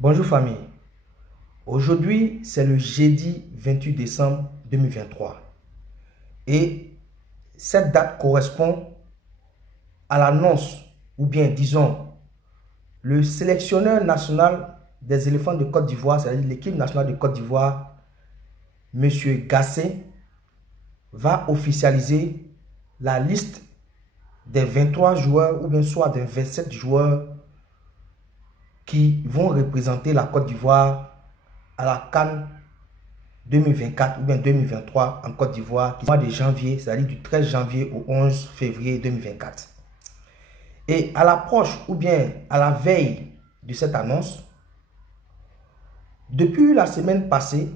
Bonjour famille, aujourd'hui c'est le jeudi 28 décembre 2023 et cette date correspond à l'annonce ou bien disons le sélectionneur national des éléphants de Côte d'Ivoire, c'est-à-dire l'équipe nationale de Côte d'Ivoire, M. Gassé, va officialiser la liste des 23 joueurs ou bien soit des 27 joueurs qui vont représenter la Côte d'Ivoire à la CAN 2024 ou bien 2023 en Côte d'Ivoire, qui est au mois de janvier, c'est-à-dire du 13 janvier au 11 février 2024. Et à l'approche ou bien à la veille de cette annonce, depuis la semaine passée,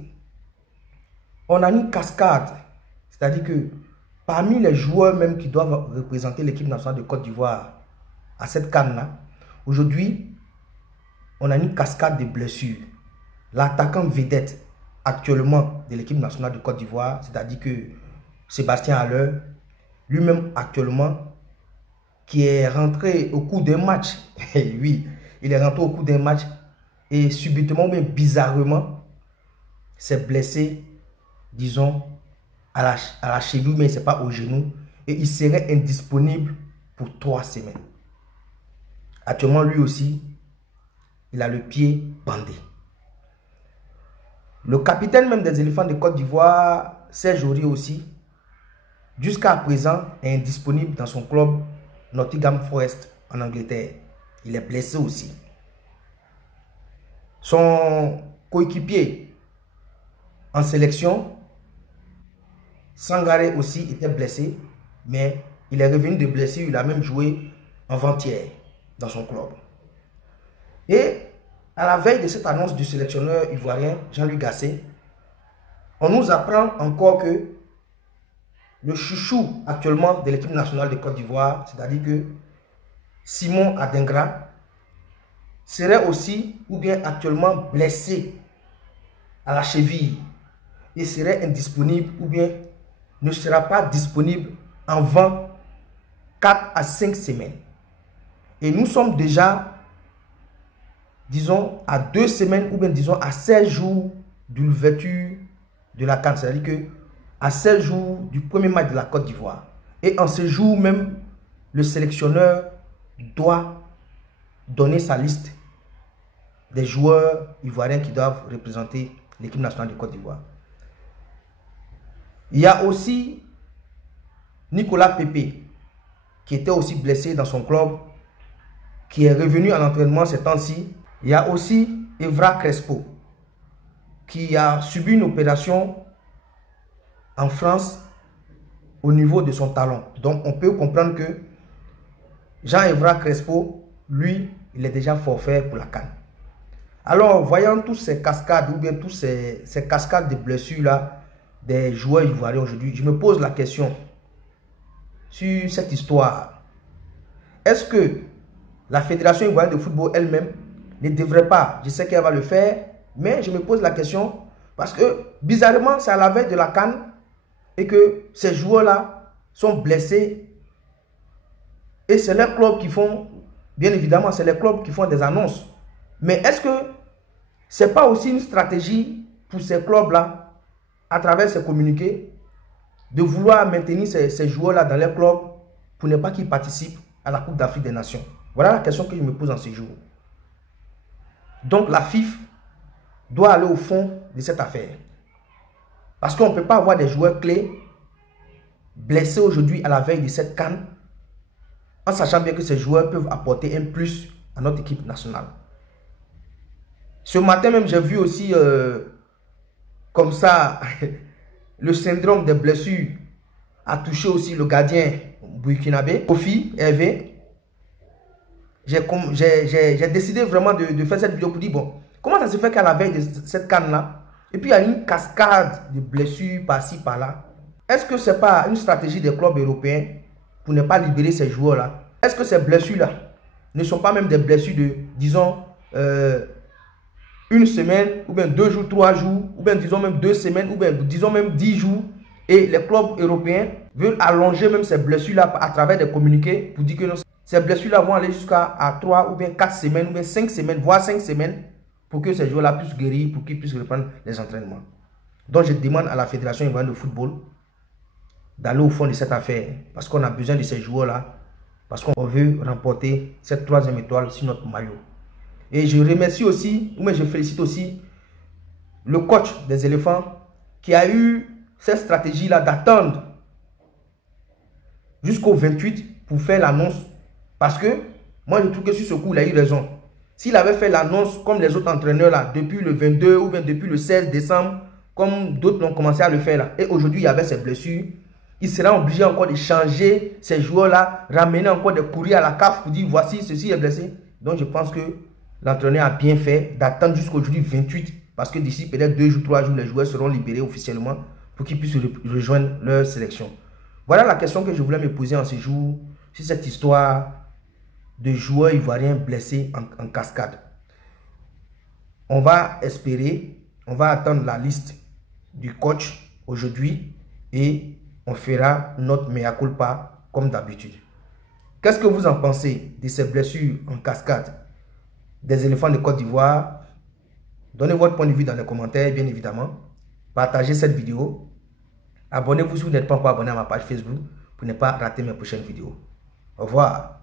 on a une cascade, c'est-à-dire que parmi les joueurs même qui doivent représenter l'équipe nationale de Côte d'Ivoire à cette CAN-là, aujourd'hui, on a une cascade de blessures. L'attaquant vedette actuellement de l'équipe nationale de Côte d'Ivoire, c'est-à-dire que Sébastien Haller, lui-même actuellement, qui est rentré au cours d'un match, et oui, il est rentré au cours d'un match et subitement, mais bizarrement, s'est blessé, disons, à la cheville, mais ce n'est pas au genou, et il serait indisponible pour 3 semaines. Actuellement, lui aussi, il a le pied bandé. Le capitaine même des éléphants de Côte d'Ivoire, Serge Aurier aussi, jusqu'à présent est indisponible dans son club Nottingham Forest en Angleterre. Il est blessé aussi. Son coéquipier en sélection, Sangaré aussi, était blessé, mais il est revenu de blessure. Il a même joué avant-hier dans son club. Et à la veille de cette annonce du sélectionneur ivoirien Jean-Louis Gassé, on nous apprend encore que le chouchou actuellement de l'équipe nationale de Côte d'Ivoire, c'est-à-dire que Simon Adingra, serait aussi ou bien actuellement blessé à la cheville et serait indisponible ou bien ne sera pas disponible avant 4 à 5 semaines. Et nous sommes déjà, disons, à 2 semaines ou bien disons à 16 jours de l'ouverture de la CAN, c'est-à-dire que à 16 jours du premier match de la Côte d'Ivoire. Et en ce jour même, le sélectionneur doit donner sa liste des joueurs ivoiriens qui doivent représenter l'équipe nationale de Côte d'Ivoire. Il y a aussi Nicolas Pepe, qui était aussi blessé dans son club, qui est revenu à l'entraînement ces temps-ci. Il y a aussi Evra Crespo, qui a subi une opération en France au niveau de son talon. Donc on peut comprendre que Jean-Evra Crespo, lui, il est déjà forfait pour la CAN. Alors, voyant tous ces cascades ou bien tous ces cascades de blessures-là des joueurs ivoiriens aujourd'hui, je me pose la question sur cette histoire. Est-ce que la Fédération ivoirienne de football elle-même ne devrait pas, je sais qu'elle va le faire, mais je me pose la question parce que bizarrement, c'est à la veille de la CAN et que ces joueurs-là sont blessés et c'est les clubs qui font, bien évidemment, c'est les clubs qui font des annonces. Mais est-ce que ce n'est pas aussi une stratégie pour ces clubs-là, à travers ces communiqués, de vouloir maintenir ces joueurs-là dans les clubs pour ne pas qu'ils participent à la Coupe d'Afrique des Nations? Voilà la question que je me pose en ce jour. Donc la FIFA doit aller au fond de cette affaire. Parce qu'on ne peut pas avoir des joueurs clés blessés aujourd'hui à la veille de cette CAN, en sachant bien que ces joueurs peuvent apporter un plus à notre équipe nationale. Ce matin même, j'ai vu aussi comme ça, le syndrome des blessures a touché aussi le gardien burkinabé, Kofi Hervé. J'ai décidé vraiment de faire cette vidéo pour dire, bon, comment ça se fait qu'à la veille de cette CAN-là, et puis il y a une cascade de blessures par-ci, par-là. Est-ce que ce n'est pas une stratégie des clubs européens pour ne pas libérer ces joueurs-là? Est-ce que ces blessures-là ne sont pas même des blessures de, disons, une semaine, ou bien 2 jours, 3 jours, ou bien disons même 2 semaines, ou bien disons même 10 jours, et les clubs européens veulent allonger même ces blessures-là à travers des communiqués pour dire que non, ces blessures-là vont aller jusqu'à 3 ou bien 4 semaines, ou bien 5 semaines, voire 5 semaines, pour que ces joueurs-là puissent guérir, pour qu'ils puissent reprendre les entraînements. Donc, je demande à la Fédération ivoirienne de football d'aller au fond de cette affaire, parce qu'on a besoin de ces joueurs-là, parce qu'on veut remporter cette 3e étoile sur notre maillot. Et je remercie aussi, ou je félicite aussi le coach des éléphants qui a eu cette stratégie-là d'attendre jusqu'au 28 pour faire l'annonce. Parce que moi, je trouve que sur ce coup, il a eu raison. S'il avait fait l'annonce comme les autres entraîneurs là, depuis le 22 ou bien depuis le 16 décembre, comme d'autres ont commencé à le faire là, et aujourd'hui il y avait ces blessures, il sera obligé encore de changer ces joueurs-là, ramener encore des courriers à la CAF pour dire voici, ceci est blessé. Donc je pense que l'entraîneur a bien fait d'attendre jusqu'aujourd'hui 28, parce que d'ici peut-être 2 jours, 3 jours, les joueurs seront libérés officiellement pour qu'ils puissent rejoindre leur sélection. Voilà la question que je voulais me poser en ce jour sur cette histoire de joueurs ivoiriens blessés en cascade. On va espérer, on va attendre la liste du coach aujourd'hui et on fera notre mea culpa comme d'habitude. Qu'est-ce que vous en pensez de ces blessures en cascade des éléphants de Côte d'Ivoire? Donnez votre point de vue dans les commentaires, bien évidemment. Partagez cette vidéo. Abonnez-vous si vous n'êtes pas encore abonné à ma page Facebook pour ne pas rater mes prochaines vidéos. Au revoir.